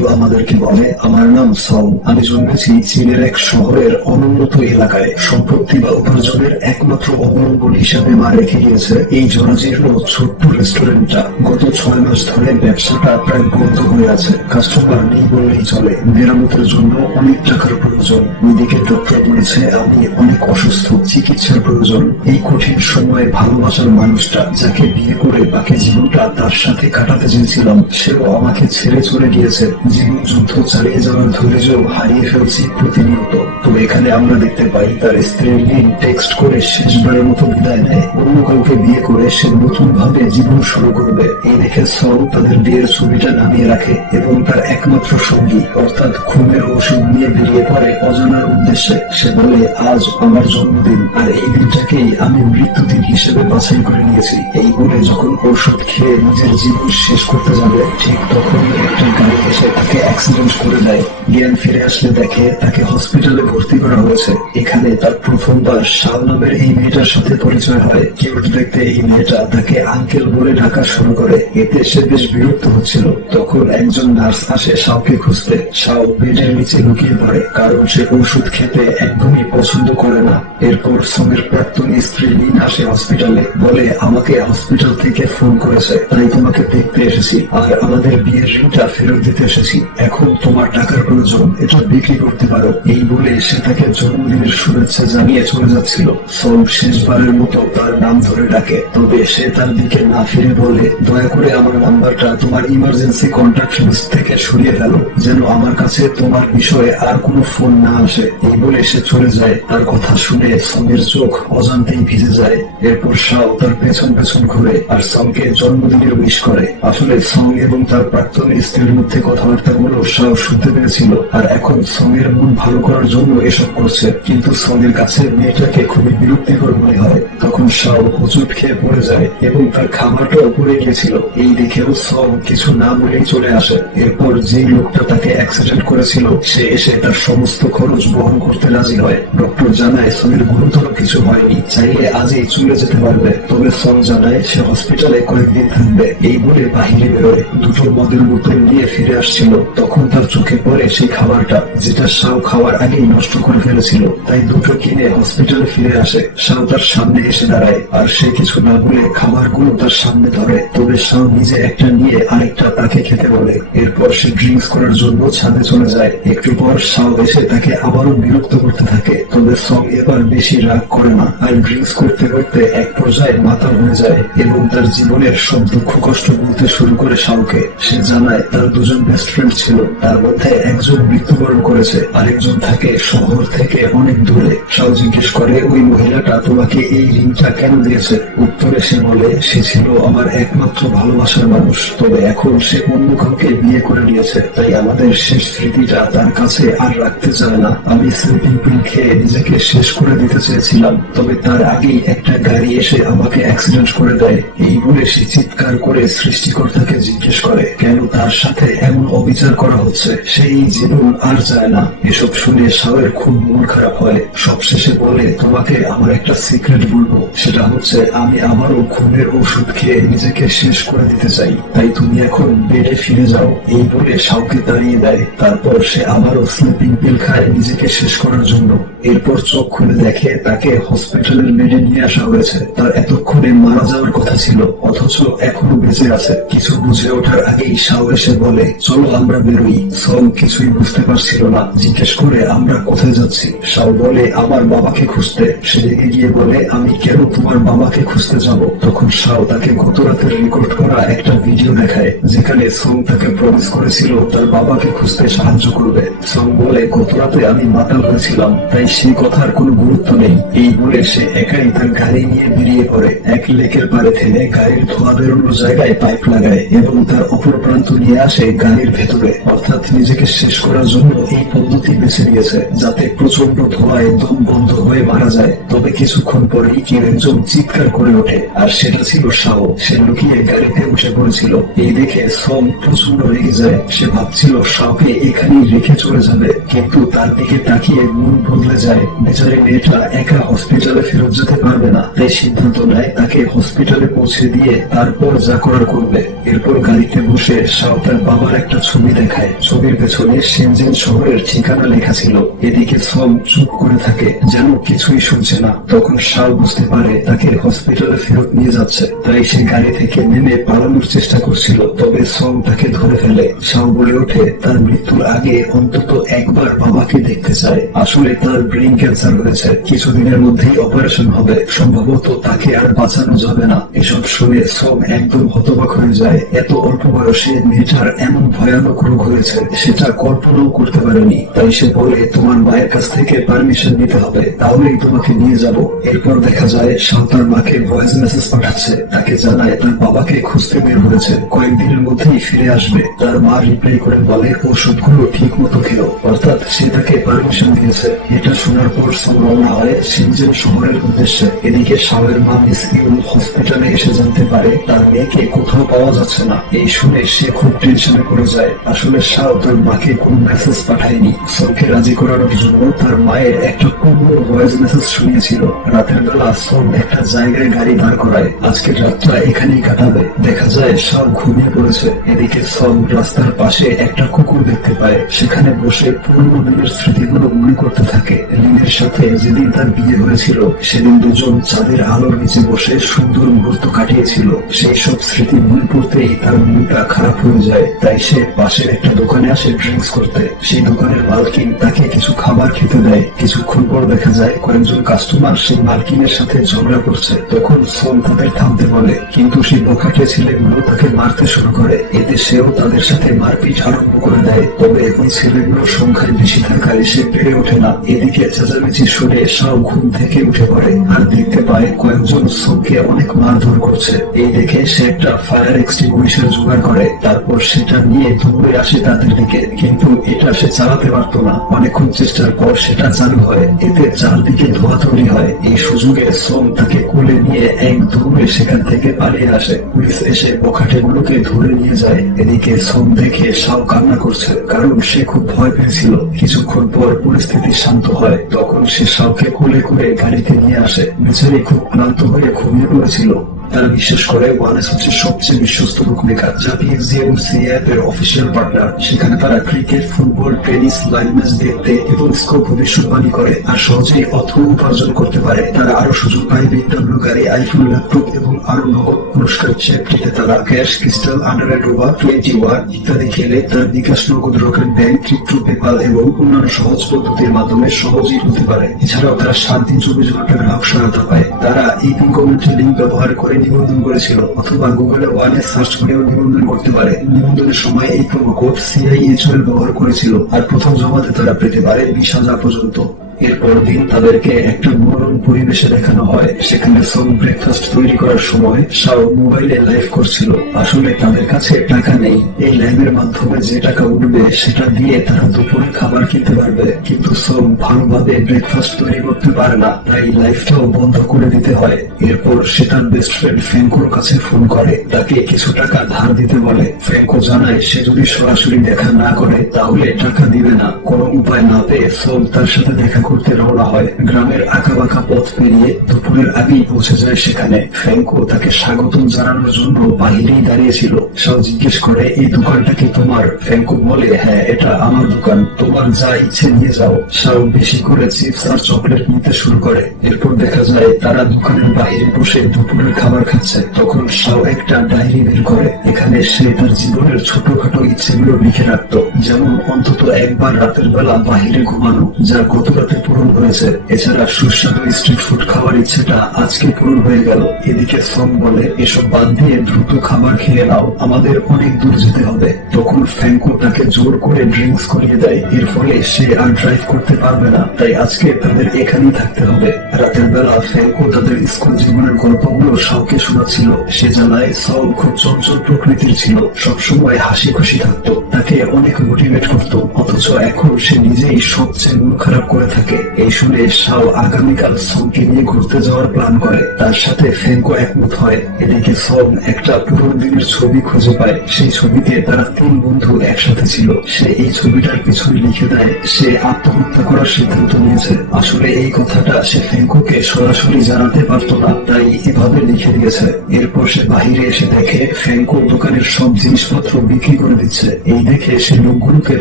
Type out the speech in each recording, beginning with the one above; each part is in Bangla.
কেউ আমাদেরকে বলে, আমার নাম সং আমি জন্মেছি চীনের এক শহরের অনুন্নত এলাকায় সম্পত্তি বা উপার্জনের একমাত্র অবলম্বন হিসাবে মা রেখে গিয়েছে এই জরাজীর্ণ ছোট্ট রেস্টুরেন্টটা। গত ছয় মাস ধরে ব্যবসাটা প্রায় বন্ধ হয়ে আছে। কাস্টমার নেই বললেই চলে। মেরামতের জন্য অনেক টাকার প্রয়োজন। ওইদিকে ডক্টর বলেছে, আমি অনেক অসুস্থ। চিকিৎসার প্রয়োজন। এই কঠিন সময়ে ভালোবাসার মানুষটা যাকে বিয়ে করে বাকি জীবনটা তার সাথে কাটাতে চেয়েছিলাম, সেও আমাকে ছেড়ে চলে গিয়েছে। জীবন যুদ্ধ চালিয়ে যাওয়ার ধৈর্য হারিয়ে ফেলছি প্রতিনিয়ত। তো এখানে আমরা দেখতে পাই, তার স্ত্রী লিন টেক্সট করে শেষবারের মতো বিদায় নেয়। অন্য কাউকে বিয়ে করে সে নতুন ভাবে জীবন শুরু করবে। এই দেখে সল তাদের বিয়ের ছবিটা নামিয়ে রাখে এবং তার একমাত্র সঙ্গী, অর্থাৎ খুনের ওষুধ নিয়ে বেরিয়ে পড়ে অজানার উদ্দেশ্যে। সে বলে, আজ আমার জন্মদিন, আর এই দিনটাকেই আমি মৃত্যুদিন হিসেবে বাছাই করে নিয়েছি। এই বলে যখন ওষুধ খেয়ে নিজের জীবন শেষ করতে যাবে, ঠিক তখনই একটা গাড়ি এসে তাকে অ্যাক্সিডেন্ট করে দেয় জ্ঞান ফিরে আসলে দেখে তাকে হসপিটালে ভর্তি করা হয়েছে। এখানে তার প্রথমবার শাল নামের এই মেয়েটার সাথে পরিচয় হয়। কিউট দেখতে এই মেয়েটা তাকে আঙ্কেল বলে ডাকা শুরু করে, এতে সে বেশ বিরক্ত হচ্ছিল। তখন একজন নার্স আসে শাওকে খুঁজতে। শাও বেডের নিচে লুকিয়ে পড়ে, কারণ সে ওষুধ খেতে একদমই পছন্দ করে না। এরপর সোমের প্রাক্তন স্ত্রী লিন আসে হসপিটালে বলে, আমাকে হসপিটাল থেকে ফোন করেছে। তাই তোমাকে দেখতে এসেছি। আর আমাদের বিয়ের ঋণটা ফেরত দিতে এসেছি। এখন তোমার টাকার প্রয়োজন, এটা বিক্রি করতে পারো। এই বলে সে তাকে জন্মদিনের শুভেচ্ছা জানিয়ে চলে যাচ্ছিল। সোম শেষবারের মতো তার নাম ধরে ডাকে, তবে সে তার দিকে না ফিরে বলে, দয়া করে আমার নাম্বারটা তোমার ইমার্জেন্সি কন্ট্যাক্ট লিস্ট থেকে সরিয়ে ফেলো, যেন আমার কাছে তোমার বিষয়ে আর কোনো ফোন না আসে। এই বলে সে চলে যায়। তার কথা শুনে সমের চোখ অজান্তেই ভিজে যায়। এরপর শাও তার পেছন পেছন ঘুরে আর সমকে জন্মদিনের উইশ করে। আসলে সং এবং তার প্রাক্তন স্ত্রীর মধ্যে কথাবার্তাগুলো শাও শুনতে পেরেছিল আর এখন সঙ্গের মন ভালো করার জন্য এসব করছে। কিন্তু সঙ্গের কাছে মেয়েটাকে খুবই বিরক্তিকর মনে হয়। তখন শাও হুচুট খেয়ে পড়ে যায় এবং তার খাবারটাও পড়ে গিয়েছিল। এই দেখেও সং কিছু না বলেই চলে আসে। এরপর যে লোকটা তাকে অ্যাক্সিডেন্ট করেছিল, সে এসে তার সমস্ত খরচ বহন করতে রাজি হয়। ডক্টর জানায়, সঙ্গের গুরুতর কিছু হয়নি। চাইলে আজই চলে যেতে পারবে। তবে সং জানায়, সে হসপিটালে কয়েকদিন থাকবে। এই বলে বাহিরে বেরোয়। দুটো মদের বোতল নিয়ে ফিরে আসছিল তখন তার চোখে পড়ে সেই খাবারটা, যেটা শাও খাওয়ার আগেই নষ্ট করে ফেলেছিল। তাই দুটো কিনে হসপিটালে ফিরে আসে। শাও তার সামনে এসে দাঁড়ায়, আর সে কিছু না বলে খাবারগুলো তার সামনে ধরে। তবে শাও নিজে একটা নিয়ে আরেকটা তাকে খেতে বলে। এরপর সে ড্রিঙ্কস করার জন্য ছাদে চলে যায়। একটু পর শাও এসে তাকে আবারও বিরক্ত করতে থাকে। তবে সং এবার বেশি রাগ করে না। আর ড্রিঙ্কস করতে করতে এক পর্যায়ে মাথা হয়ে যায় এবং তার জীবনের সব দুঃখ কষ্ট বলতে শুরু করে শাওকে। সে জানায়, তার দুজন বেস্ট ফ্রেন্ড ছিল, তার মধ্যে একজন মৃত্যুবরণ করেছে, আরেকজন থাকে শহর থেকে অনেক দূরে। শাও জিজ্ঞেস করে, ওই মহিলাটা তোমাকে এই রিংটা কেন দিয়েছে? উত্তরে সে বলে, সে ছিল আমার একমাত্র ভালোবাসার মানুষ, তবে এখন সে অন্য কাউকে বিয়ে করে নিয়েছে তাই আমাদের শেষ স্মৃতিটা তার কাছে আর রাখতে চায় না। আমি স্লিপিং পিল খেয়ে নিজেকে শেষ করে দিতে চেয়েছিলাম, তবে তার আগেই একটা গাড়ি এসে আমাকে অ্যাক্সিডেন্ট করে দেয়। এই বলে সে চিৎকার করে সৃষ্টিকর্তাকে জিজ্ঞেস করে, কেন তার সাথে এমন অবিচার করা হচ্ছে। সেই জীবন আর যায় না। এসব শুনে সাওয়ের খুব মন খারাপ হয়। সবশেষে বলে, তোমাকে আমার একটা সিক্রেট বলব। সেটা হচ্ছে, আমি আবারও খুনের ওষুধ খেয়ে নিজেকে শেষ করে দিতে চাই। তাই তুমি এখন বেডে ফিরে যাও। এই বলে শাওকে দাঁড়িয়ে দেয়। তারপর সে আবারও স্লিপিং পিল খায় নিজেকে শেষ করার জন্য। এরপর চোখ খুলে দেখে তাকে হসপিটালের বেডে নিয়ে আসা হয়েছে। তার এতক্ষণে মারা যাওয়ার কথা ছিল, অথচ এখনও বেঁচে আছে। কিছু বুঝে ওঠার আগেই সাউ এসে বলে, চলো আমরা বেরোই। সল কিছুই বুঝতে পারছিল না। জিজ্ঞেস করে, আমরা কোথায় যাচ্ছি? শাও বলে, আমার বাবাকে খুঁজতে। সে রেগে গিয়ে বলে, আমি কেন তোমার বাবাকে খুঁজতে যাব? তখন শাও তাকে গত রাতের রেকর্ড করা একটা ভিডিও দেখায়, যেখানে সোম তাকে প্রমিস করেছিল তার বাবাকে খুঁজতে সাহায্য করবে। সোম বলে, গত রাতে আমি মাতাল হয়েছিলাম, তাই সেই কথার কোনো গুরুত্ব নেই। এই বলে সে একাই তার গাড়ি নিয়ে বেরিয়ে পড়ে। এক লেকের পারে থেমে গাড়ির ধোয়া বেরোনোর জায়গায় পাইপ লাগায় এবং তার অপর প্রান্ত নিয়ে আসে গাড়ির ভেতরে, অর্থাৎ নিজেকে শেষ করার জন্য এই পদ্ধতি বেছে নিয়েছে। যাতে প্রচণ্ড ধোঁয়ায় দম বন্ধ হয়ে মারা যায়, তবে কিছুক্ষণ পরেই কেউ একজন চিৎকার করে ওঠে, আর সেটা ছিল শাও সে লুকিয়ে গাড়িতে উঠে পড়েছিল। এই দেখে সোম প্রচণ্ড রেগে যায়। সে ভাবছিল শাওকে এখানেই রেখে চলে যাবে। কিন্তু তার দিকে তাকিয়ে মন বদলে যায়। বেচারি মেয়েটা একা হসপিটালে ফেরত যেতে পারবে না। তাই সিদ্ধান্ত নেয়, তাকে হসপিটালে পৌঁছে দিয়ে তারপর যা করার করবে। এরপর গাড়িতে বসে শাও তার বাবার একটা ছবি দেখায়। ছবির পেছনে সেনজেন শহরের ঠিকানা লেখা ছিল। এদিকে সম চুপ করে থাকে, যেন কিছুই শুনছে না। তখন শাও বুঝতে পারে তাকে হসপিটালে ফেরত নিয়ে যাচ্ছে। তাই সে গাড়ি থেকে নেমে পালানোর চেষ্টা করছিল, তবে সম তাকে ধরে ফেলে। শাও বলে ওঠে, তার মৃত্যুর আগে অন্তত একবার বাবাকে দেখতে চায় আসলে তার ব্রেন ক্যান্সার হয়েছে। কিছুদিনের মধ্যেই অপারেশন হবে। সম্ভবত তাকে আর বাঁচানো যাবে না। এসব শুনে সোম একদম হতবাক হয়ে যায়। এত অল্প বয়সে মেয়েটার এমন ভয়ানক রোগ হয়েছে সেটা কল্পনাও করতে পারেনি। তাই সে বলে, তোমার মায়ের কাছ থেকে পারমিশন নিতে হবে, তাহলেই তোমাকে নিয়ে যাব। এরপর দেখা যায় তার মাকে ভয়েস মেসেজ পাঠাচ্ছে। তাকে জানায়, তার বাবাকে খুঁজতে বের হয়েছে। কয়েকদিনের মধ্যেই ফিরে আসবে। তার মা রিপ্লাই করে বলে ওষুধগুলো ঠিক মতো খেও অর্থাৎ সে তাকে পারমিশন দিয়েছে। এটা শোনার পর সোম হয় সিনজেন শহরের উদ্দেশ্যে। এদিকে শাওয়ের মা মিস ইউন হসপিটালে এসে জানতে পারে, তার মেয়েকে কোথাও পাওয়া যাচ্ছে না। এই শুনে সে খুব টেনশনে পড়ে যায়। আসলে শাও তার মাকে কোন মেসেজ পাঠায়নি। সোমকে রাজি করানোর জন্য তার মায়ের একটা পূর্ণ ভয়েস মেসেজ শুনিয়েছিল। রাতের বেলা সোম একটা জায়গায় গাড়ি দাঁড় করায়। আজকের রাতটা এখানেই কাটাবে। দেখা যায় শাও ঘুমিয়ে পড়েছে। এদিকে সোম রাস্তার পাশে একটা কুকুর দেখতে পায়। সেখানে বসে পুরনো দিনের স্মৃতিগুলো মনে করতে থাকে। লিনের সাথে যেদিন তার বিয়ে হয়েছিল, সেদিন দুজন চাঁদের আলোর নিচে বসে সুন্দর মুহূর্ত কাটিয়েছিল। সেই সব স্মৃতি মনে পড়তেই তার মনটা খারাপ হয়ে যায়। তাই সে পাশের একটা দোকানে আসে ড্রিঙ্কস করতে। সেই দোকানের মালকিন তাকে কিছু খাবার খেতে দেয়। কিছুক্ষণ পর দেখা যায় কয়েকজন কাস্টমার সেই মালকিনের সাথে ঝগড়া করছে। তখন সোম তাদের থামতে বলে, কিন্তু সেই বোকাটে ছেলেগুলো তাকে মারতে শুরু করে। এতে সেও তাদের সাথে মারপিট আরম্ভ করে দেয়। তবে ওই ছেলেগুলোর সংখ্যায় বেশি থাকায় সে পেরে ওঠে না। এদিকে চেঁচামেচি শুনে সাও ঘুম থেকে উঠে পড়ে আর দেখতে পায় কয়েকজন সোমকে অনেক মারধর করছে। এই দেখে সে একটা ফায়ার এক্সটিংগুইশার জোগাড় করে। তারপর সেটা নিয়ে দৌড়ে আসে তাদের দিকে। কিন্তু এটা সে চালাতে পারতো না। অনেকক্ষণ চেষ্টার পর সেটা চালু হয়। এতে চারদিকে ধোয়া তৈরি হয়। এই সুযোগে সোম তাকে কোলে নিয়ে এক দৌড়ে সেখান থেকে পালিয়ে আসে। পুলিশ এসে বোখাটেগুলোকে ধরে নিয়ে যায়। এদিকে সোম দেখে সাও কান্না করছে। কারণ সে খুব ভয় পেয়েছিল। কিছুক্ষণ পর পরিস্থিতি শান্ত হয়। তখন সে সাউকে কোলে করে গাড়িতে নিয়ে আসে। বেচারি খুব ক্লান্ত হয়ে ঘুমিয়ে পড়েছিল। তারা বিশ্বাস করে ওয়ালেস হচ্ছে সবচেয়ে বিশ্বস্ত বুকমেকার যা পিএসজি এবং সিএফ এর অফিসিয়াল পার্টনার সেখানে তারা cricket football tennis live match দেখতে এবং স্কোর ভবিষ্যৎবাণী করে আর সহজেই অর্থ উপার্জন করতে পারে। তারা আরও সুযোগ পায় বিদ্যালয় গাড়ি আইফোন ল্যাপটপ এবং আরও নগদ পুরস্কার চেকটিতে তারা cash, crystal under over twenty one ইত্যাদি খেলে তার বিকাশ নগদ রকেট ব্যাংক, ক্রিপ্টো পেপাল এবং অন্যান্য সহজ পদ্ধতির মাধ্যমে সহজেই হতে পারে। এছাড়াও তারা সাত দিন চব্বিশ ঘণ্টা গ্রাহক সহায়তা পায়। তারা এই কমিউনিটি লিঙ্ক ব্যবহার করে নিবন্ধন করেছিল, অথবা গুগলে ওয়ানে সার্চ করেও নিবন্ধন করতে পারে। নিবন্ধনের সময় এই প্রোমো কোড সিআইএচএল ব্যবহার করেছিল, আর প্রথম জমাতে তারা পেতে পারে বিশ হাজার পর্যন্ত। এরপর দিন তাদেরকে একটা মনোরম পরিবেশে দেখানো হয়। সেখানে সোম ব্রেকফাস্ট তৈরি করার সময় শাও মোবাইলে লাইভ করছিল। আসলে তাদের কাছে টাকা নেই। এই লাইভের মাধ্যমে যে টাকা উঠবে, সেটা দিয়ে তারা দুপুরে খাবার কিনতে পারবে। কিন্তু সোম ভালোভাবে ব্রেকফাস্ট তৈরি করতে পারে না। তাই লাইফটাও বন্ধ করে দিতে হয়। এরপর সে তার বেস্ট ফ্রেন্ড ফ্র্যাঙ্কোর কাছে ফোন করে। তাকে কিছু টাকা ধার দিতে বলে। ফ্র্যাঙ্কো জানায়, সে যদি সরাসরি দেখা না করে, তাহলে টাকা দিবে না। কোনো উপায় না পেয়ে সোম তার সাথে দেখা করতে রওনা হয়। গ্রামের আঁকা বাঁকা পথ পেরিয়ে দুপুরের আগেই পৌঁছে যায় সেখানে। ফ্র্যাঙ্কো তাকে স্বাগতম জানানোর জন্য বাহিরেই দাঁড়িয়েছিল। সাও জিজ্ঞেস করে, এই দোকানটা কি তোমার? ফ্র্যাঙ্কো বলে হ্যাঁ এটা আমার দোকান। তোমার যা ইচ্ছে নিয়ে যাও। সাও বেশি করে চিপস আর চকলেট নিতে শুরু করে। এরপর দেখা যায়, তারা দোকানের বাইরে বসে দুপুরের খাবার খাচ্ছে। তখন সাও একটা ডায়েরি বের করে। এখানে সে তার জীবনের ছোটখাটো ইচ্ছেগুলো লিখে রাখতো। যেমন অন্তত একবার রাতের বেলা বাহিরে ঘুমানো, যা গত রাতে পূরণ হয়েছে। এছাড়া সুস্বাদু স্ট্রিট ফুড খাওয়ার ইচ্ছেটা আজকে পূরণ হয়ে গেল। এদিকে শ্রম বলে, এসব বাদ দিয়ে দ্রুত খাবার খেয়ে নাও। আমাদের অনেক দূর যেতে হবে। তখন ফ্যাঙ্কো তাকে জোর করে ড্রিঙ্কস করিয়ে দেয়। এর ফলে সে আর ড্রাইভ করতে পারবে না। তাই আজকে তাদের এখানেই থাকতে হবে। রাতের বেলা ফ্যাঙ্কো তাদের স্কুল জীবনের গল্পগুলো সাউকে শোনাচ্ছিল। সে জানায় সাউ খুব চঞ্চল প্রকৃতির ছিল। সবসময় হাসি খুশি থাকতো। তাকে অনেক মোটিভেট করতো। অথচ এখন সে নিজেই সবচেয়ে মন খারাপ করে থাকে। এই শুনে সাও আগামীকাল সোমকে নিয়ে ঘুরতে যাওয়ার প্ল্যান করে। তার সাথে ফ্যাঙ্কো একমত হয়। এদিকে সোম একটা পুরোনো দিনের ছবি খুঁজে পায়। সেই ছবিতে তারা তিন বন্ধু একসাথে ছিল। সে এই ছবিটার পিছনে লিখে দেয়, সে আত্মহত্যা করার সিদ্ধান্ত নিয়েছে। আসলে এই কথাটা সে ফ্যাঙ্কো ফ্যাঙ্কোকে সরাসরি জানাতে পারতো না তাই এভাবে লিখে দিয়েছে। এরপর সে বাহিরে এসে দেখে ফ্যাঙ্কো দোকানের সব জিনিসপত্র বিক্রি করে দিচ্ছে। এই দেখে সে লোকগুলোকে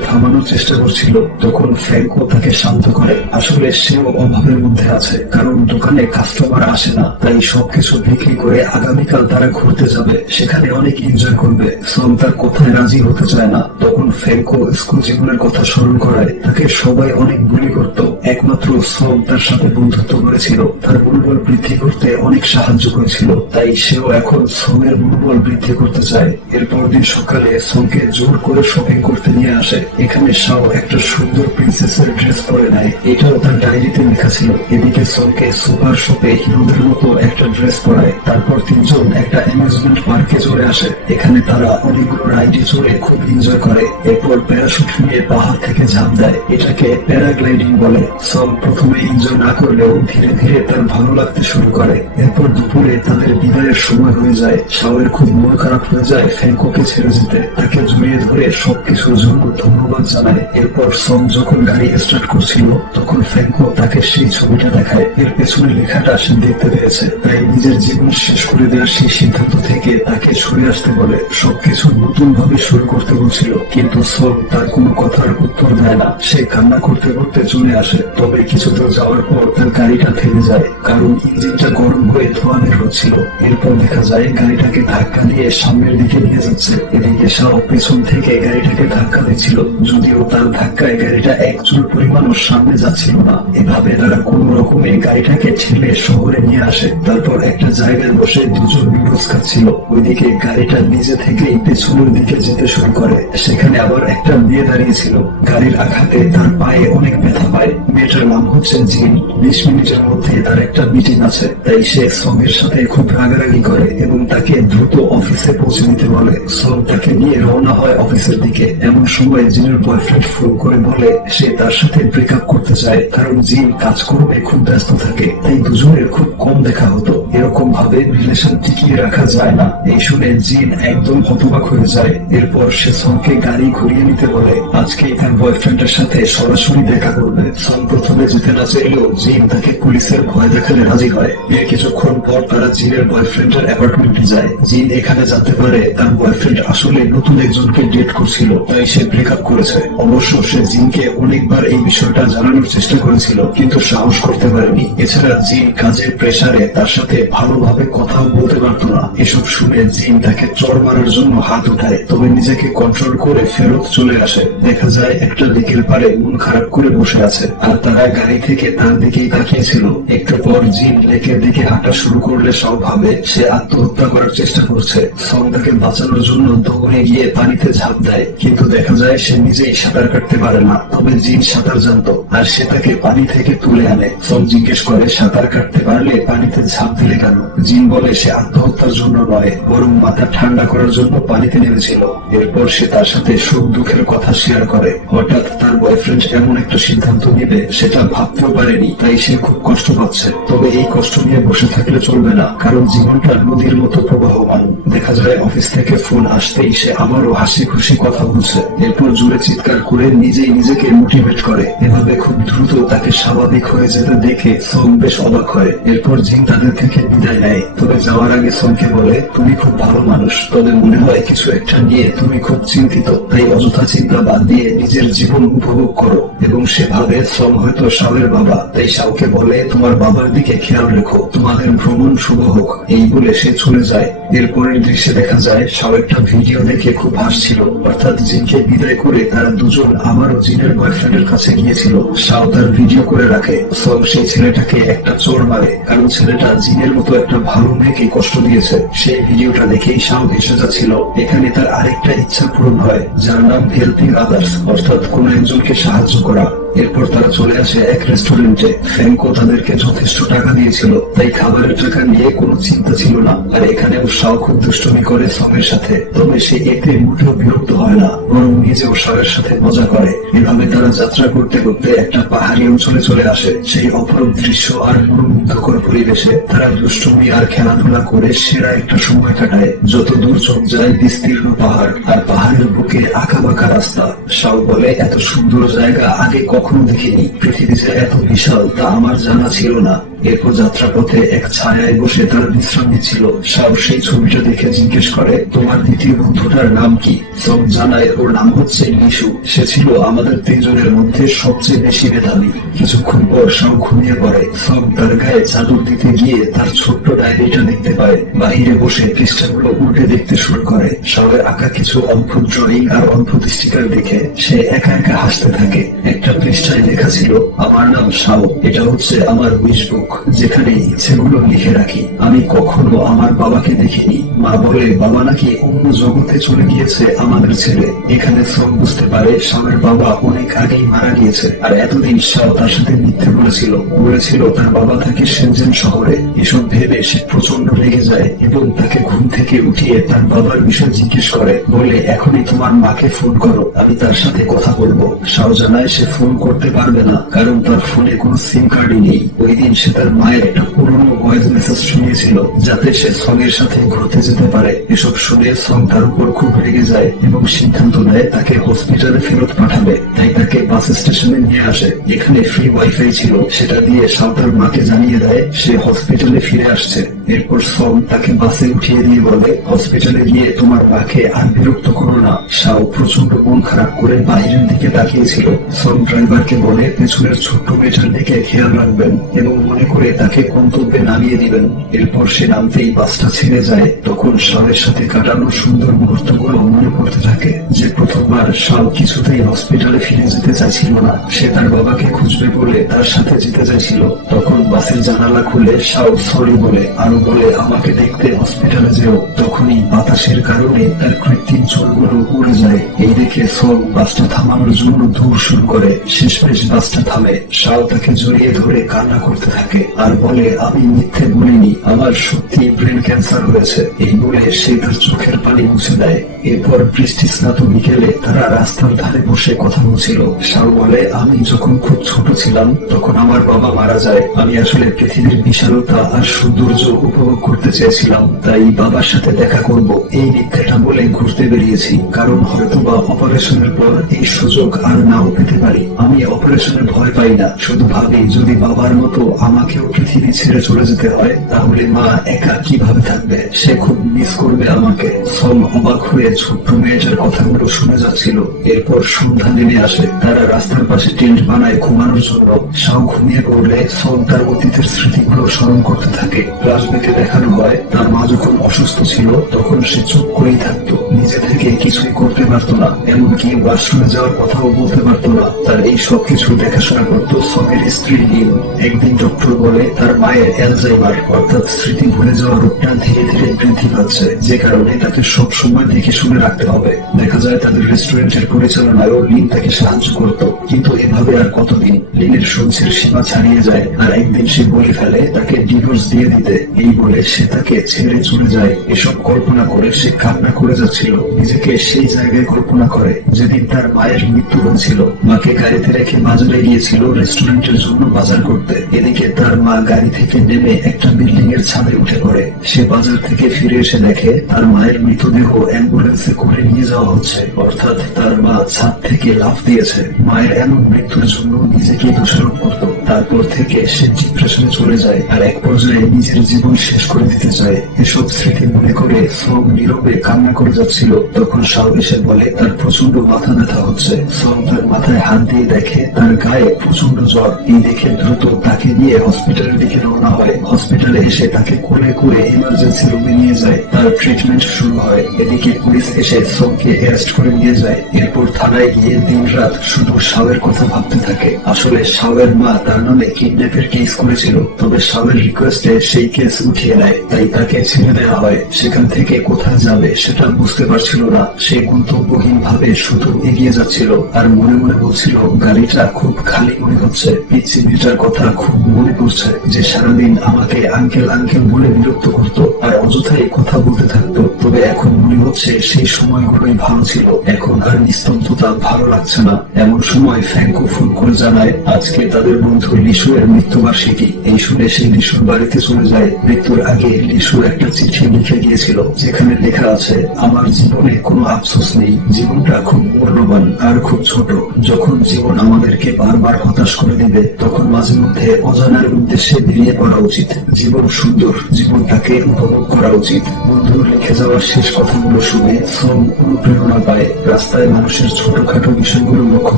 থামানোর চেষ্টা করছিল। তখন ফ্যাঙ্কো তাকে শান্ত করে। আসলে সেও অভাবের মধ্যে আছে, কারণ দোকানে কাস্টমার আসে না, তাই সবকিছু বিক্রি করে আগামীকাল তারা ঘুরতে যাবে। সেখানে অনেক এনজয় করবে। সম তার কথায় রাজি হতে চায় না। তখন ফ্যাঙ্কো স্কুল জীবনের কথা স্মরণ করায়। তাকে সবাই অনেক গুলি করত। একমাত্র সম তার সাথে বন্ধুত্ব করেছিল। তার মনোবল বৃদ্ধি করতে অনেক সাহায্য করেছিল। তাই সেও এখন সোমের মনোবল বৃদ্ধি করতে চায়। এরপর দিন সকালে সোমকে জোর করে শপিং করতে নিয়ে আসে। এখানে শাও একটা সুন্দর প্রিন্সেসের ড্রেস পরে নেয়। এটাও তার ডায়েরিতে লেখা ছিল। এদিকে সোমকে সুপার শপে হিরোদের মতো একটা ড্রেস পরায়। তারপর তিনজন একটা অ্যামিউজমেন্ট পার্কে চলে আসে। এখানে তারা অনেকগুলো রাইডে চড়ে খুব এনজয় করে। এরপর প্যারাশুট নিয়ে পাহাড় থেকে ঝাঁপ দেয়। এটাকে প্যারাগ্লাইডিং বলে। সম প্রথমে এনজয় না করলেও ধীরে ধীরে তার ভালো লাগতে শুরু করে। এরপর দুপুরে তাদের বিদায়ের সময় হয়ে যায়। শাওয়ের খুব মন খারাপ হয়ে যায় ফ্যাঙ্কোকে ছেড়ে যেতে। তাকে জড়িয়ে ধরে সবকিছুর জন্য ধন্যবাদ জানায়। এরপর সম যখন গাড়ি স্টার্ট করছিল, তখন ফ্যাঙ্কো তাকে সেই ছবিটা দেখায়। এর পেছনে লেখাটা সে দেখতে পেয়েছে। তাই নিজের জীবন শেষ করে দেওয়ার সেই সিদ্ধান্ত থেকে তাকে সরে আসতে বলে। সবকিছু নতুন ভাবে শুরু করতে বলছিল, কিন্তু সম তার কোনো কথার উত্তর দেয় না। সে কান্না করতে করতে চলে আসে। তবে কিছু দূর যাওয়ার পর তার গাড়িটা থেমে যায়, কারণ ইঞ্জিনটা গরম হয়ে ধোয়া বের হচ্ছিল এরপর দেখা যায় গাড়িটাকে ধাক্কা দিয়ে সামনের দিকে নিয়ে যাচ্ছে এদিকে শাও পেছন থেকে গাড়িটাকে ধাক্কা দিচ্ছিল যদিও তার ধাক্কায় গাড়িটা এক চুল পরিমাণও সামনে যাচ্ছিল না। এভাবে তারা কোন রকমে গাড়িটাকে ঠেলে শহরে নিয়ে আসে। তারপর একটা জায়গায় বসে দুজন নুডলস খাচ্ছিল ওইদিকে গাড়িটা নিজে থেকেই পেছনের দিকে যেতে শুরু করে। সেখানে আবার একটা মেয়ে দাঁড়িয়েছিল গাড়ির আঘাতে তার পায়ে অনেক ব্যথা পায়। মেয়েটার নাম হচ্ছে জিন। বিশ মিনিটের মধ্যে তার একটা মিটিং আছে, তাই সে শ্রমের সাথে খুব রাগারাগি করে এবং তাকে দ্রুত অফিসে পৌঁছে দিতে বলে। শ্রম তাকে নিয়ে রওনা হয় অফিসের দিকে। এমন সময় জিনের বয়ফ্রেন্ড ফোন করে বলে সে তার সাথে ব্রেকআপ করতে চায়, কারণ জিন কাজকর্মে খুব ব্যস্ত থাকে, তাই দুজনের খুব কম দেখা হতো। এরকম ভাবে রিলেশন টিকিয়ে রাখা যায় না। এই শুনে জিন একদম হতবাক হয়ে যায়। এরপর সে সঙ্গে গাড়ি ঘুরিয়ে নিতে বলে আজকেই তার বয়ফ্রেন্ডের সাথে সরাসরি দেখা করবে। সং প্রথমে যেতে না চাইলেও জিন তাকে পুলিশের ভয় দেখালে রাজি হয়। এর কিছুক্ষণ পর তারা জিনের বয়ফ্রেন্ডের অ্যাপার্টমেন্টে যায়। জিন এখানে জানতে পারে তার বয়ফ্রেন্ড আসলে নতুন একজনকে ডেট করছিল, তাই সে ব্রেকআপ করেছে। অবশ্য সে জিনকে অনেকবার এই বিষয়টা জানানোর চেষ্টা করেছিল, কিন্তু সাহস করতে পারেনি। এছাড়া জিন কাজের প্রেসারে তার সাথে ভালোভাবে কথাও বলতে পারতো না, এসব শুনে জিন তাকে চর মারার জন্য হাত উঠায়। তবে নিজেকে কন্ট্রোল করে ফেরত চলে আসে। দেখা যায় একটা দিকের পারে মন খারাপ করে বসে আছে, আর তারা গাড়ি থেকে তার দিকেই তাকিয়েছিল। একটু পর জিন লেকের দিকে হাঁটা শুরু করলে সব ভাবে সে আত্মহত্যা করার চেষ্টা করছে। সং তাকে বাঁচানোর জন্য দৌড়ে গিয়ে পানিতে ঝাঁপ দেয়, কিন্তু দেখা যায় সে নিজেই সাঁতার কাটতে পারে না। তবে জিন সাঁতার জানতো, আর সে তাকে পানি থেকে তুলে আনে। সং জিজ্ঞেস করে, সাঁতার কাটতে পারলে পানিতে ঝাঁপ দিলে কেন জিন বলে, সে আত্মহত্যার জন্য নয়, বরং মাথা ঠান্ডা করার জন্য পানিতে নেমেছিল। এরপর সে তার সাথে সুখ দুঃখের কথা শেয়ার করে। হঠাৎ তার বয়ফ্রেন্ড এমন একটা সিদ্ধান্ত নিবে, সেটা ভাবতেও পারেনি, তাই সে খুব কষ্ট পাচ্ছে। তবে এই কষ্ট নিয়ে বসে থাকলে চলবে না, কারণ জীবনটা নদীর মতো প্রবাহমান। দেখা যায় অফিস থেকে ফোন আসতেই সে আবারও হাসি খুশি কথা বলছে। এরপর জুড়ে চিৎকার করে নিজেই নিজেকে মোটিভেট করে। এভাবে খুব দ্রুত তাকে স্বাভাবিক হয়ে যেতে দেখে সোম বেশ অবাক হয়। এরপর জিন তাদের থেকে বিদায় নেয় তবে যাওয়ার আগে সোমকে বলে, তুমি খুব ভালো মানুষ। তবে মনে হয় কিছু একটা নিয়ে তুমি খুব চিন্তিত। তাই অযথা চিন্তা বাদ দিয়ে নিজের জীবন উপভোগ করো। এবং সে ভাবে সোম হয়তো শাওয়ের বাবা। তাই শাওকে বলে, তোমার বাবার দিকে খেয়াল রেখো। তোমাদের ভ্রমণ শুভ হোক। এই বলে সে চলে যায়। এরপরের দৃশ্যে দেখা যায় শাও একটা ভিডিও দেখে খুব হাসছিল। অর্থাৎ জিনকে বিদায় করে তারা দুজন আবারও জিনের বয়ফ্রেন্ডের কাছে গিয়েছিল। শাও তার ভিডিও করে রাখে। সোম সেই ছেলেটাকে একটা চোর মারে। কারণ ছেলেটা জিনের মতো একটা ভালো মেয়েকে কষ্ট দিয়েছে। সেই ভিডিওটা দেখেই শাম ভেসে যাচ্ছিল। এখানে তার আরেকটা ইচ্ছা পূরণ হয়, যার নাম হেল্পিং আদার্স অর্থাৎ কোন একজনকে সাহায্য করা। এরপর তারা চলে আসে এক রেস্টুরেন্টে ফ্যাঙ্কো তাদেরকে যথেষ্ট টাকা দিয়েছিল, তাই খাবারের টাকা নিয়ে কোনো চিন্তা ছিল না। আর এখানেও শাও খুব দুষ্টমি করে সমের সাথে। তবে সে এতে মোটেও বিরক্ত হয় না, বরং নিজেও শাওয়ের সাথে মজা করে। এভাবে তারা যাত্রা করতে করতে একটা পাহাড়ি অঞ্চলে চলে আসে। সেই অপরূপ দৃশ্য আর মনোমুগ্ধকর পরিবেশে তারা দুষ্টমি আর খেলাধুলা করে সেরা একটা সময় কাটায়। যত দূর চোখ যায় বিস্তীর্ণ পাহাড়, আর পাহাড়ের বুকে আঁকা বাঁকা রাস্তা। শাও বলে, এত সুন্দর জায়গা আগে কখনো দেখিনি। পৃথিবী যে এত বিশাল তা আমার জানা ছিল না। এরপর যাত্রাপথে এক ছায়ায় বসে তার বিশ্রাম নিচ্ছিল সাউ সেই ছবিটা দেখে জিজ্ঞেস করে, তোমার দ্বিতীয় বন্ধুটার নাম কি? সব জানায়, ওর নাম হচ্ছে নিশু সে ছিল আমাদের তিনজনের মধ্যে সবচেয়ে বেশি মেধাবী কিছুক্ষণ পর সাউ ঘুমিয়ে পড়ে। সব তার গায়ে চাদর দিতে গিয়ে তার ছোট্ট ডায়েরিটা দেখতে পায়। বাহিরে বসে পৃষ্ঠাগুলো উল্টে দেখতে শুরু করে। সাউয়ের আঁকা কিছু অদ্ভুত ড্রয়িং আর অদ্ভুত স্টিকার দেখে সে একা একা হাসতে থাকে। একটা পৃষ্ঠায় লেখা ছিল, আমার নাম সাউ, এটা হচ্ছে আমার উইশ বুক। যেখানে ইচ্ছেগুলো লিখে রাখি। আমি কখনো আমার বাবাকে দেখিনি। মা বলে, বাবা নাকি অন্য জগতে চলে গিয়েছে আমাদের ছেলে। এখানে সব বুঝতে পারে, স্বামীর বাবা অনেক আগেই মারা গিয়েছে। আর এতদিন শাও তার সাথে মিথ্যে বলেছিল। বলেছিল, তার বাবা থাকে সেনজেন শহরে। এসব ভেবে সে প্রচণ্ড রেগে যায় এবং তাকে ঘুম থেকে উঠিয়ে তার বাবার বিষয় জিজ্ঞেস করে, বলে, এখনই তোমার মাকে ফোন করো, আমি তার সাথে কথা বলব। শাও জানায় সে ফোন করতে পারবে না, কারণ তার ফোনে কোনো সিম কার্ডই নেই। ওই দিন সে তার মায়ের একটা পুরনো ভয়েস মেসেজ শুনিয়েছিল যাতে সে সঙ্গের সাথে ঘুরতে যেতে পারে। এসব শুনে সং তার উপর খুব রেগে যায় এবং সিদ্ধান্ত নেয় তাকে হসপিটালে ফেরত পাঠাবে। তাই তাকে বাস স্টেশনে নিয়ে আসে। এখানে ফ্রি ওয়াইফাই ছিল, সেটা দিয়ে সাঁতার মাকে জানিয়ে দেয়, সে হসপিটালে ফিরে আসছে। এরপর সং তাকে বাসে উঠিয়ে দিয়ে বলে, হসপিটালে গিয়ে তোমার মাকে আর বিরক্ত করো না। সাও প্রচণ্ড মন খারাপ করে বাইরের দিকে তাকিয়েছিল। সং ড্রাইভারকে বলে, পেছনের ছোট্ট মেয়েটার দিকে খেয়াল রাখবেন এবং মনে করে তাকে গন্তব্যে নামিয়ে দিবেন। এরপর সে নামতেই বাসটা ছেড়ে যায়। তখন শাওয়ের সাথে কাটানো সুন্দর মুহূর্তগুলো মনে পড়তে থাকে। যে প্রথমবার শাও কিছুতেই হসপিটালে ফিরে যেতে চাইছিল না। সে তার বাবাকে খুঁজবে বলে তার সাথে যেতে চাইছিল। তখন বাসের জানালা খুলে শাও সরি বলে আরও বলে, আমাকে দেখতে হসপিটালে যেও। তখনই বাতাসের কারণে তার কৃত্রিম চোরগুলো উড়ে যায়। এই দেখে সব বাসটা থামানোর জন্য দূর শুরু করে। শেষমেশ বাসটা থামে। শাও তাকে জড়িয়ে ধরে কান্না করতে থাকে আর বলে, আমি মিথ্যে বলিনি। আমার সত্যি ব্রেন ক্যান্সার হয়েছে। এই বলে সে তার চোখের পানি মুছে দেয়। এরপর বৃষ্টি স্নাত বিকেলে তারা রাস্তার ধারে বসে কথা বলছিল। সাউ বলে, আমি যখন খুব ছোট ছিলাম, তখন আমার বাবা মারা যায়। আমি আসলে পৃথিবীর বিশালতা আর সৌন্দর্য উপভোগ করতে চেয়েছিলাম, তাই বাবার সাথে দেখা করব। এই মিথ্যাটা বলে ঘুরতে বেরিয়েছি, কারণ হয়তো বা অপারেশনের পর এই সুযোগ আর নাও পেতে পারি। আমি অপারেশনের ভয় পাই না, শুধু ভাবি যদি বাবার মতো আমাকেও পৃথিবী ছেড়ে চলে যেতে হয়, তাহলে মা একা কীভাবে থাকবে? সে খুব মিস করবে আমাকে। সল অবাক হয়ে ছোট্ট মেয়েটার কথাগুলো শুনে যাচ্ছিল। এরপর সন্ধ্যা নেমে আসে। তারা রাস্তার পাশে টেন্ট বানায় ঘুমানোর জন্য। সাও ঘুমিয়ে পড়লে সল তার অতীতের স্মৃতিগুলো স্মরণ করতে থাকে। রাজনীতি দেখানো হয়, তার মা যখন অসুস্থ ছিল, তখন সে চুপ করেই থাকতো। নিজে থেকে কিছুই করতে পারতো না, এমনকি ওয়াশরুমে যাওয়ার কথাও বলতে পারতো না। তার এই সব কিছু দেখাশোনা করতো সমের স্ত্রী নিম একদিন ডক্টর বলে, তার মায়ের অ্যালজাইমার, অর্থাৎ স্মৃতি ভুলে যাওয়া রোগটা ধীরে ধীরে বৃদ্ধি পাচ্ছে। যে কারণে তাকে সব সময় দেখে শুনে রাখতে হবে। দেখা যায় তাদের রেস্টুরেন্টের পরিচালনায়ও লিন তাকে সাহায্য করত। কিন্তু এভাবে আর কতদিন? লিনের সহ্যের সীমা ছাড়িয়ে যায় আর একদিন সে বলে ফেলে, তাকে ডিভোর্স দিয়ে দিতে। এই বলে সে তাকে ছেড়ে চলে যায়। এসব কল্পনা করে সে কান্না করে যাচ্ছিল। নিজেকে সেই জায়গায় কল্পনা করে যেদিন তার মায়ের মৃত্যু হয়েছিল। মাকে গাড়িতে রেখে বাজারে গিয়েছিল রেস্টুরেন্টের জন্য বাজার করতে। এদিকে তার মা গাড়ি থেকে নেমে একটা বিল্ডিং এর ছাদে উঠে পড়ে। সে বাজার থেকে ফিরে এসে দেখে তার মায়ের মৃতদেহ অ্যাম্বুলেন্সে করে নিয়ে যাওয়া হচ্ছে। অর্থাৎ তার মা ছাদ থেকে লাফ দিয়েছে। মায়ের এমন মৃত্যুর জন্য নিজেকে দোষারোপ করত। তারপর থেকে সে ডিপ্রেশনে চলে যায় আর এক পর্যায়ে নিজের জীবন শেষ করে দিতে চায়। এসব স্মৃতি মনে করে সোম নীরবে কান্না করে যাচ্ছিল। তখন শাও এসে বলে, তার প্রচণ্ড মাথা ব্যথা হচ্ছে। সোম তার মাথায় হাত দিয়ে দেখে, তার গায়ে প্রচণ্ড জ্বর। এই দেখে দ্রুত তাকে নিয়ে হসপিটালের দিকে রওনা হয়। হসপিটালে এসে তাকে কোলে করে ইমার্জেন্সি রুমে নিয়ে যায়। তার ট্রিটমেন্ট শুরু হয়। এদিকে পুলিশ এসে সোমকে অ্যারেস্ট করে নিয়ে যায়। এরপর থানায় গিয়ে দিন রাত শুধু শাওয়ের কথা ভাবতে থাকে। আসলে শাওয়ের মা তার নামে কিডন্যাপের কেস করেছিল, তবে শাওয়ের রিকোয়েস্টে সেই কেস উঠিয়ে নেয়, তাই তাকে ছেড়ে দেওয়া হয়। সেখান থেকে কোথায় যাবে সেটা বুঝতে পারছিল না। সে গন্তব্যহীন ভাবে শুধু এগিয়ে যাচ্ছিল, আর মনে মনে বলছিল, গাড়িটা খুব খালি মনে হচ্ছে। পিচ্ছি মেয়েটার কথা খুব মনে পড়ছে যে সারাদিন আমাকে আঙ্কেল আঙ্কেল বলে বিরক্ত করতো। আর অযথাই কথা বলতে থাকতো, তবে এখন মনে হচ্ছে সেই সময়গুলোই ভালো ছিল। এখন আর নিস্তব্ধতা ভালো লাগছে না। এমন সময় ফ্যাঙ্কো ফোন করে জানায়, আজকে তাদের বন্ধু লিসু এর মৃত্যুবার্ষিকী। এই শুনে সে লিসুর বাড়িতে চলে যায়। মৃত্যুর আগে লিসু একটা চিঠি লিখে গিয়েছিল, যেখানে লেখা আছে, আমার জীবনে কোনো আফসোস নেই। জীবনটা খুব মূল্যবান আর খুব ছোট। যখন জীবন আমাদেরকে বারবার হতাশ করে দেবে, তখন মাঝে মধ্যে অজানার উদ্দেশ্যে বেরিয়ে পড়া উচিত। জীবন সুন্দর, জীবনটাকে উপভোগ করা উচিত। বন্ধুর লিখে যাওয়ার শেষ কথাগুলো শুনে শ্রম অনুপ্রেরণা পায়। রাস্তায় মানুষের ছোটখাটো বিষয়গুলো লক্ষ্য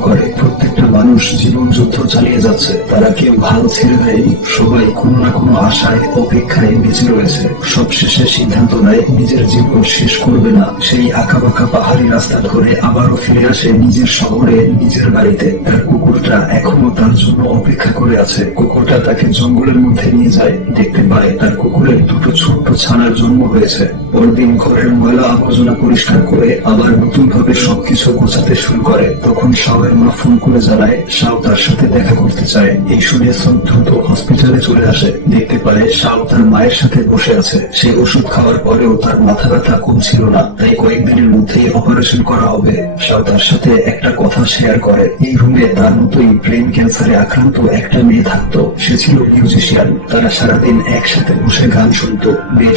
করে। প্রত্যেকটা মানুষ জীবন যুদ্ধ চালিয়ে যাচ্ছে। তারা কেউ ভালো ছেড়ে দেয়নি। সবাই কোনো না কোনো আশায়, অপেক্ষায় বেঁচে রয়েছে। সবশেষে সিদ্ধান্ত নেয়, নিজের জীবন শেষ করবে না। সেই আঁকা বাঁকা পাহাড়ি রাস্তা ধরে আবারও ফিরে আসে নিজের শহরে, নিজের বাড়িতে। তার কুকুরটা এখনও তার জন্য অপেক্ষা করে আছে। কুকুরটা তাকে জঙ্গলের মধ্যে নিয়ে যায়, দেখতে পায় তার কুকুরের দুটো ছোট্ট ছানার জন্ম হয়েছে পরদিন ঘরের ময়লা আবর্জনা পরিষ্কার করে আবার নতুন ভাবে সবকিছু গোছাতে শুরু করে। তখন শাওয়ের মা ফোন করে জানায় শাও তার সাথে দেখা করতে চায়। এই শুনে দ্রুত হসপিটালে চলে আসে। দেখতে পারে শাও তার মায়ের সাথে বসে আছে। সে ওষুধ খাওয়ার পরেও তার মাথা ব্যথা কমছিল না। তাই কয়েকদিনের মধ্যেই অপারেশন করা হবে। শাও তার সাথে একটা কথা শেয়ার করে। এই রুমে তার মতোই ব্রেন ক্যান্সারে আক্রান্ত একটা মেয়ে থাকতো। সে ছিল মিউজিশিয়ান। তারা সারাদিন একসাথে বসে গান শুনতো।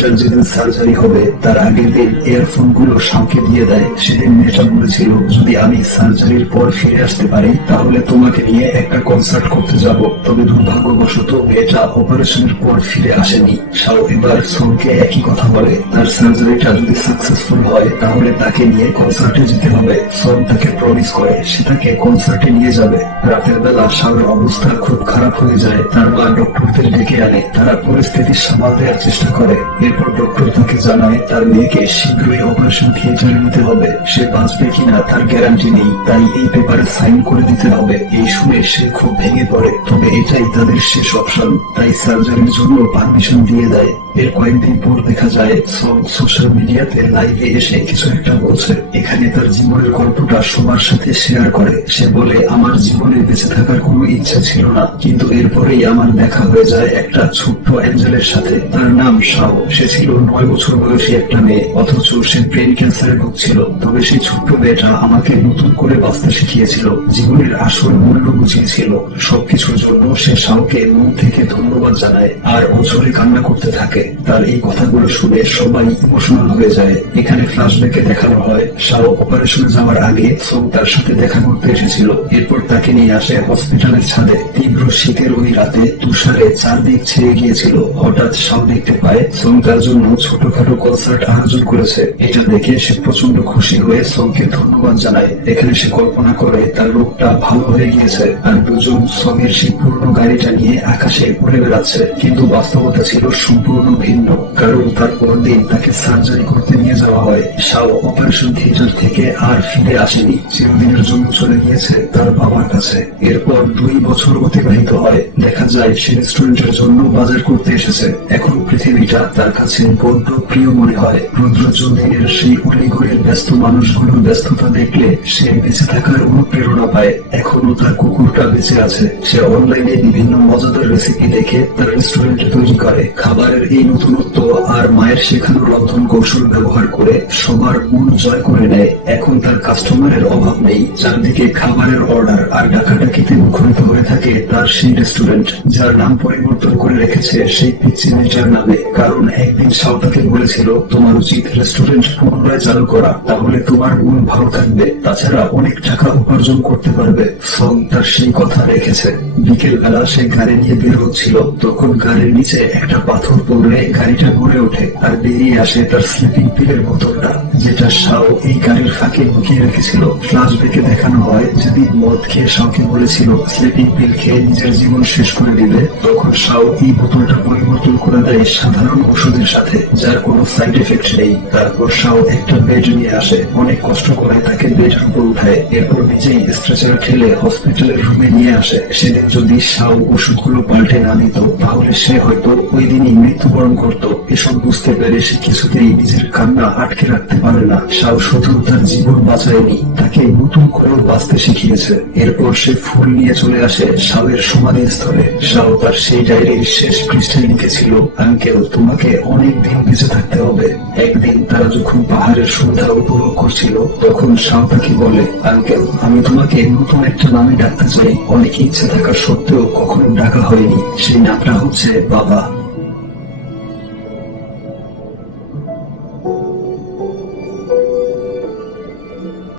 মেয়েটার সার্জারি হবে, তার আগের দিন ইয়ারফোনগুলো শাওকে দিয়ে দেয়। সেদিন মেয়েটা বলেছিল যদি আমি সার্জারির পর ফিরে আসতে পারি, তাহলে তোমাকে নিয়ে একটা কনসার্ট করতে যাব। তবে দুর্ভাগ্যবশত মেয়েটা অপারেশনের পর ফিরে আসেনি। শাও এবার সোমকে একই কথা বলে, তার সার্জারিটা যদি সাকসেসফুল হয়, তাহলে তাকে নিয়ে কনসার্টে যেতে হবে। সোম তাকে প্রমিস করে, সে তাকে কনসার্টে নিয়ে যাবে। রাতের বেলা শাওর অবস্থা খুব খারাপ হয়ে যায়। তার মা ডক্টরদের ডেকে আনে। তারা পরিস্থিতি সামাল দেওয়ার চেষ্টা করে। এরপর ডক্টর তাকে জানায়, তার মেয়েকে শীঘ্রই অপারেশন থিয়েটারে নিতে হবে। সে বাঁচবে কিনা তার গ্যারান্টি নেই। তাই এই পেপারে সাইন করে দিতে হবে। এই শুনে সে খুব ভেঙে পড়ে। তবে এটাই তাদের শেষ অপশন তাই সার্জারির জন্য পারমিশন দিয়ে দেয়। এর কয়েকদিন পর দেখা যায় সোশ্যাল মিডিয়াতে লাইভে এসে কিছু একটা বলছে। এখানে তার জীবনের গল্পটা সবার সাথে শেয়ার করে। সে বলে, আমার জীবনে বেঁচে থাকার কোনো ইচ্ছা ছিল না। কিন্তু এরপরেই আমার দেখা হয়ে যায় একটা ছোট্ট অ্যাঞ্জেলের সাথে। তার নাম শাও সে ছিল, নয় বছর বয়সী একটা মেয়ে। অথচ সে ব্রেন ক্যান্সারে ভুগছিল। তবে সেই ছোট্ট মেয়েটা আমাকে নতুন করে বাঁচতে শিখিয়েছিল। জীবনের আসল মূল্য বুঝিয়েছিল। সবকিছুর জন্য সে শাওকে মন থেকে ধন্যবাদ জানায় আর অঝরে কান্না করতে থাকে। তার এই কথাগুলো শুনে সবাই ইমোশনাল হয়ে যায়। এখানে ফ্ল্যাশব্যাকে দেখানো হয়, শাও অপারেশনে যাওয়ার আগে সোম তার সাথে দেখা করতে এসেছিল। এরপর তাকে নিয়ে আসে হসপিটালের ছাদে। তীব্র শীতের ওই রাতে তুষারে চারদিক ছেড়ে গিয়েছিল। হঠাৎ শাও দেখতে পায়, সোম তার জন্য ছোটখাটো কনসার্ট আয়োজন করেছে। এটা দেখে সে প্রচণ্ড খুশি হয়ে সোমকে ধন্যবাদ জানায়। এখানে সে কল্পনা করে তার রোগটা ভালো হয়ে গিয়েছে আর দুজন সোমের সেই পুরনো গাড়িটা নিয়ে আকাশে উড়ে বেড়াচ্ছে। কিন্তু বাস্তবতা ছিল সম্পূর্ণ ভিন্ন। কারণ তার পরদিন তাকে সার্জারি করতে নিয়ে যাওয়া হয়। শাও অপারেশন থিয়েটার থেকে আর ফিরে আসেনি। চিরদিনের জন্য চলে গিয়েছে তার বাবার কাছে। এরপর দুই বছর অতিবাহিত হয়। দেখা যায় সে রেস্টুরেন্টের জন্য বাজার করতে এসেছে। এখন পৃথিবীটা তার কাছে বড্ড প্রিয় মনে হয়। রুদ্রজন দিনের সেই অলিগড়ের ব্যস্ত মানুষগুলোর ব্যস্ততা দেখলে সে বেঁচে থাকার অনুপ্রেরণা পায়। এখনও তার কুকুরটা বেঁচে আছে। সে অনলাইনে বিভিন্ন মজাদার রেসিপি দেখে তার রেস্টুরেন্টে তৈরি করে। খাবারের এই নতুনত্ব আর মায়ের শেখানো রন্ধন কৌশল ব্যবহার করে সবার মন জয় করে নেয়। এখন তার কাস্টমারের অভাব নেই। চারদিকে খাবারের অর্ডার আর ডাকাডাকিতে মুখরিত হয়ে থাকে তার সেই রেস্টুরেন্ট যার নাম পরিবর্তন করে রেখেছে সেই পিচ্ছি নামে। কারণ একদিন সাউদাকে বলেছিল, তোমার উচিত রেস্টুরেন্ট পুনরায় চালু করা, তাহলে তোমার মন ভালো থাকবে। তাছাড়া অনেক টাকা উপার্জন করতে পারবে। সং তার সেই কথা রেখেছে। বিকেল বেলা সে গাড়ি নিয়ে বের হচ্ছিল। তখন গাড়ির নিচে একটা পাথর পড়লে গাড়িটা ঘুরে ওঠে আর বেরিয়ে আসে তার স্লিপিং পিলের বোতলটা। যেটা শাও এই গাড়ির ফাঁকে লুকিয়ে রেখেছিল। ফ্ল্যাশব্যাকে দেখানো হয় যেদিন মদ খেয়ে শাওকে বলেছিল স্লিপিং পিল খেয়ে নিজের জীবন শেষ করে দিবে। তখন শাও এই বোতলটা পরিবর্তন করে দেয় সাধারণ ওষুধের সাথে, যার কোনো সাইড এফেক্ট নেই। তারপর শাও একটা বেড নিয়ে আসে, অনেক কষ্ট করে তাকে বেডের উপর উঠায়, এরপর নিজেই স্ট্রেচার ঠেলে হসপিটালের রুমে নিয়ে আসে। সেদিন যদি শাও ওষুধগুলো পাল্টে না দিত, তাহলে সে হয়তো ওই দিনই মৃত্যুবরণ করত। এসব বুঝতে পেরে সে কিছুতেই নিজের কান্না আটকে রাখতে পারে না। শাও শুধু তার জীবন বাঁচায়নি। তাকে নতুন করে বাঁচতে শিখিয়েছে। এরপর সে ফুল নিয়ে চলে আসে শাওয়ের সমাধি স্থলে। শাও তার সেই ডায়েরির শেষ পৃষ্ঠায় লিখেছিল, আঙ্কেল, তোমাকে অনেক দিন বেঁচে থাকতে হবে। একদিন তারা যখন পাহাড়ের সন্ধ্যা উপভোগ করছিল, তখন শাও তাকে বলে, আঙ্কেল, আমি তোমাকে নতুন একটা নামে ডাকতে চাই। অনেক ইচ্ছে থাকা সত্ত্বেও কখনো ডাকা হয়নি। সেই নামটা হচ্ছে বাবা।